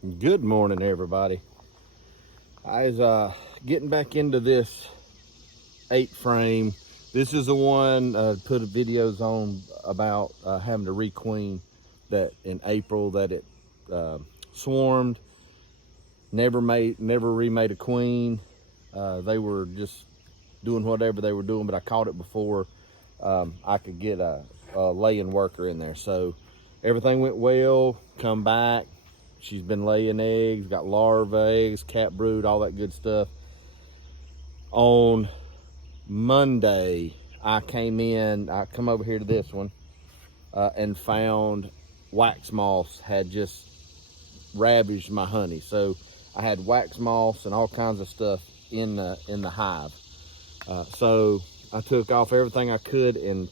Good morning, everybody. I was getting back into this 8 frame. This is the one put videos on about having to requeen, that in April that it swarmed, never remade a queen. They were just doing whatever they were doing, but I caught it before I could get a laying worker in there. So everything went well. Come back. She's been laying eggs, got larvae eggs, cat brood, all that good stuff. On Monday, I come over here to this one and found wax moths had just ravaged my honey. So I had wax moths and all kinds of stuff in the hive. So I took off everything I could, and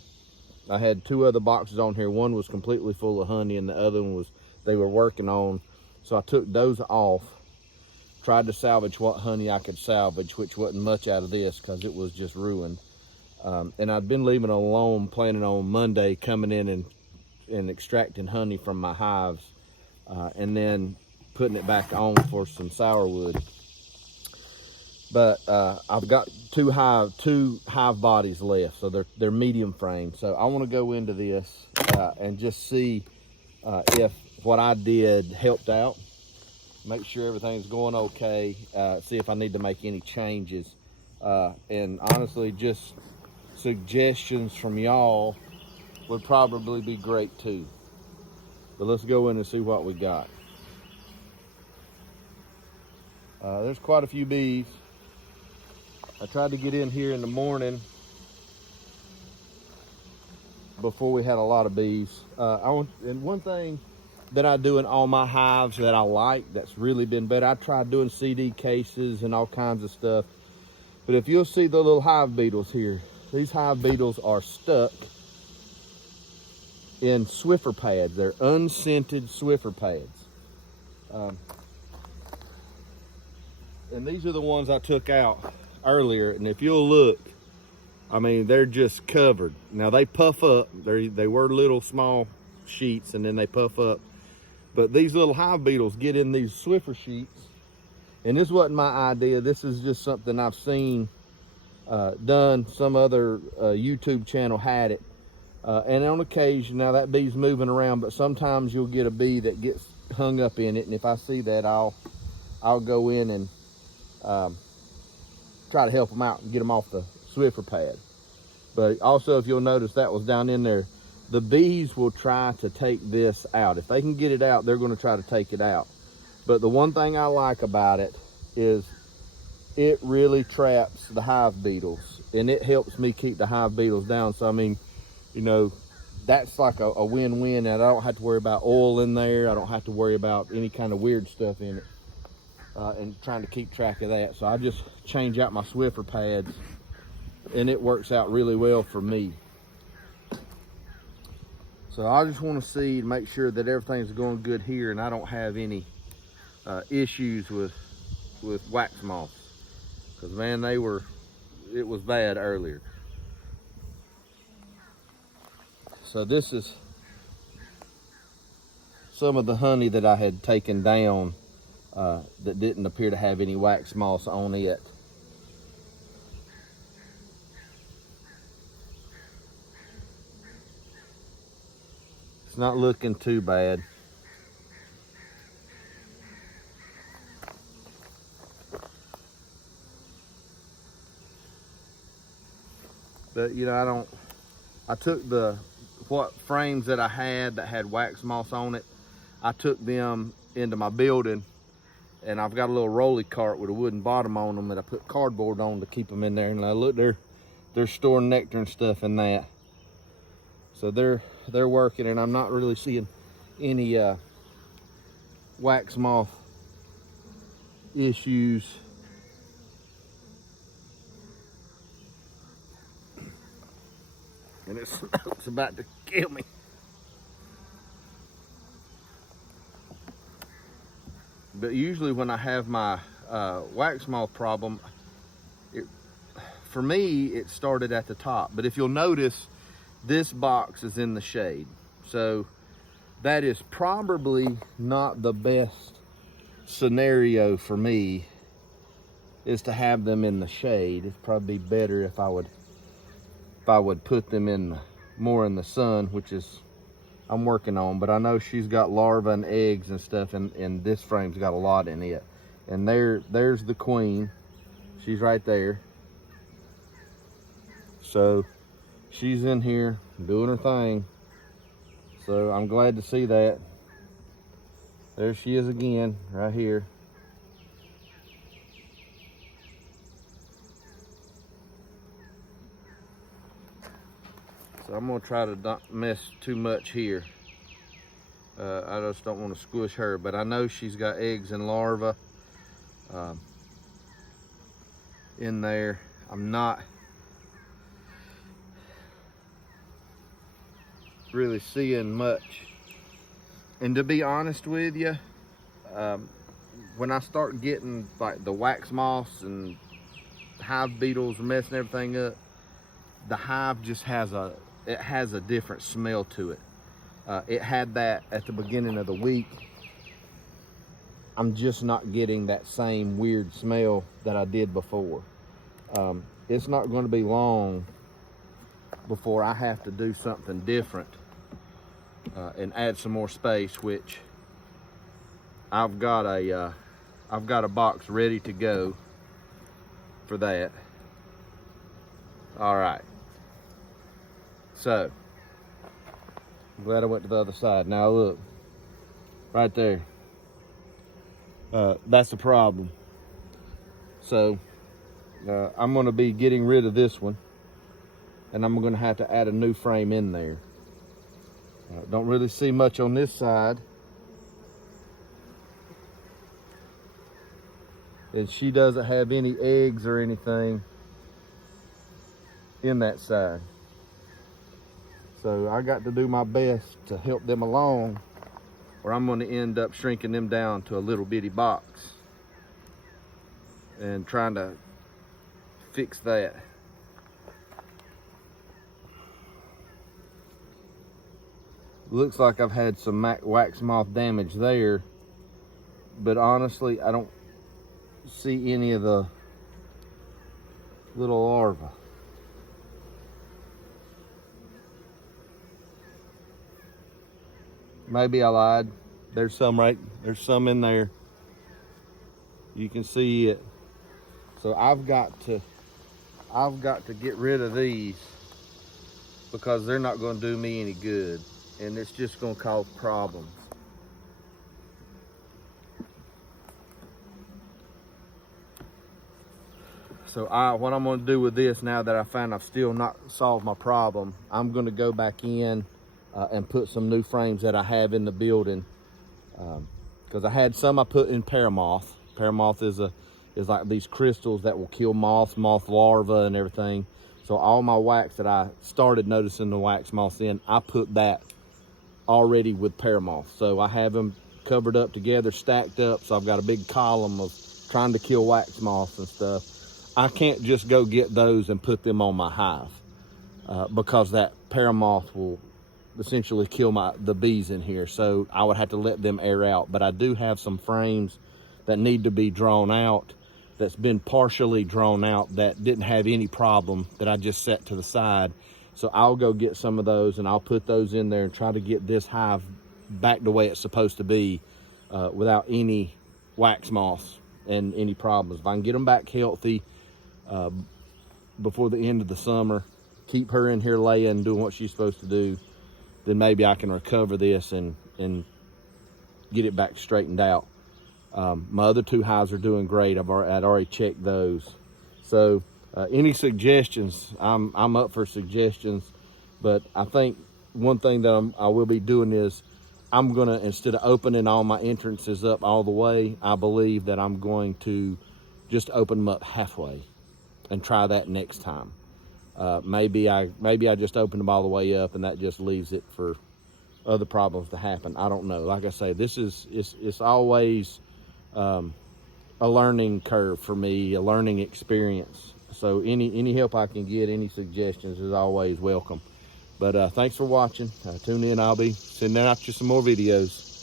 I had 2 other boxes on here. One was completely full of honey, and the other one was they were working on. So I took those off, tried to salvage what honey I could salvage, which wasn't much out of this because it was just ruined. And I'd been leaving it alone, planning on Monday coming in and extracting honey from my hives, and then putting it back on for some sourwood. But I've got two hive bodies left, so they're medium frame. So I want to go into this and just see if what I did helped out, make sure everything's going okay, see if I need to make any changes, and honestly, just suggestions from y'all would probably be great too. But let's go in and see what we got. There's quite a few bees. I tried to get in here in the morning before we had a lot of bees. And one thing that I do in all my hives that I like, that's really been better, I tried doing CD cases and all kinds of stuff. But if you'll see the little hive beetles here, these hive beetles are stuck in Swiffer pads. They're unscented Swiffer pads. And these are the ones I took out earlier. And if you'll look, I mean, they're just covered. Now they puff up. They were little small sheets, and then they puff up. But these little hive beetles get in these Swiffer sheets. And this wasn't my idea. This is just something I've seen done. Some other YouTube channel had it. And on occasion, now that bee's moving around, but sometimes you'll get a bee that gets hung up in it. And if I see that, I'll go in and try to help them out and get them off the Swiffer pad. But also, if you'll notice, that was down in there. The bees will try to take this out. If they can get it out, they're going to try to take it out. But the one thing I like about it is it really traps the hive beetles, and it helps me keep the hive beetles down. So I mean, you know, that's like a win-win, and I don't have to worry about oil in there. I don't have to worry about any kind of weird stuff in it, and trying to keep track of that. So I just change out my Swiffer pads, and it works out really well for me. So I just want to see and make sure that everything's going good here, and I don't have any issues with wax moths, because man, it was bad earlier. So this is some of the honey that I had taken down that didn't appear to have any wax moths on it. It's not looking too bad. But you know, I took what frames that I had that had wax moths on it, I took them into my building, and I've got a little rolly cart with a wooden bottom on them that I put cardboard on to keep them in there. And I look, they're storing nectar and stuff in that. So they're working, and I'm not really seeing any wax moth issues. And it's about to kill me. But usually when I have my wax moth problem, for me, it started at the top. But if you'll notice, this box is in the shade. So that is probably not the best scenario for me is to have them in the shade. It'd probably be better if I would put them in more in the sun, which is I'm working on. But I know she's got larvae and eggs and stuff, and this frame's got a lot in it. And there's the queen. She's right there. So she's in here doing her thing. So I'm glad to see that. There she is again, right here. So I'm gonna try to not mess too much here. I just don't want to squish her, but I know she's got eggs and larvae in there. I'm not really seeing much. And to be honest with you, when I start getting like the wax moths and hive beetles messing everything up, the hive just has a different smell to it. It had that at the beginning of the week. I'm just not getting that same weird smell that I did before. It's not going to be long before I have to do something different and add some more space, which I've got a box ready to go for that. All right. So, I'm glad I went to the other side. Now look, right there. That's the problem. So, I'm gonna be getting rid of this one, and I'm gonna have to add a new frame in there. Don't really see much on this side. And she doesn't have any eggs or anything in that side. So I got to do my best to help them along, or I'm going to end up shrinking them down to a little bitty box and trying to fix that. Looks like I've had some wax moth damage there, but honestly, I don't see any of the little larvae. Maybe I lied. There's some in there. You can see it. So I've got to get rid of these because they're not going to do me any good, and it's just going to cause problems. So what I'm going to do with this, now that I found I've still not solved my problem, I'm going to go back in and put some new frames that I have in the building, because I had some I put in paramoth. Paramoth is like these crystals that will kill moths, moth larvae, and everything. So all my wax that I started noticing the wax moths in, I put that already with paramoth. So I have them covered up together, stacked up. So I've got a big column of trying to kill wax moths and stuff. I can't just go get those and put them on my hive because that paramoth will essentially kill the bees in here. So I would have to let them air out. But I do have some frames that need to be drawn out, that's been partially drawn out, that didn't have any problem, that I just set to the side. So I'll go get some of those and I'll put those in there and try to get this hive back the way it's supposed to be without any wax moths and any problems. If I can get them back healthy before the end of the summer, keep her in here laying, doing what she's supposed to do, then maybe I can recover this and get it back straightened out. My other two hives are doing great. I'd already checked those. So any suggestions, I'm up for suggestions, but I think one thing that I will be doing is I'm gonna, instead of opening all my entrances up all the way, I believe that I'm going to just open them up halfway and try that next time. Maybe I just open them all the way up and that just leaves it for other problems to happen. I don't know. Like I say, it's always a learning curve for me, a learning experience. So any help I can get, any suggestions is always welcome. But thanks for watching. Tune in. I'll be sending out you some more videos.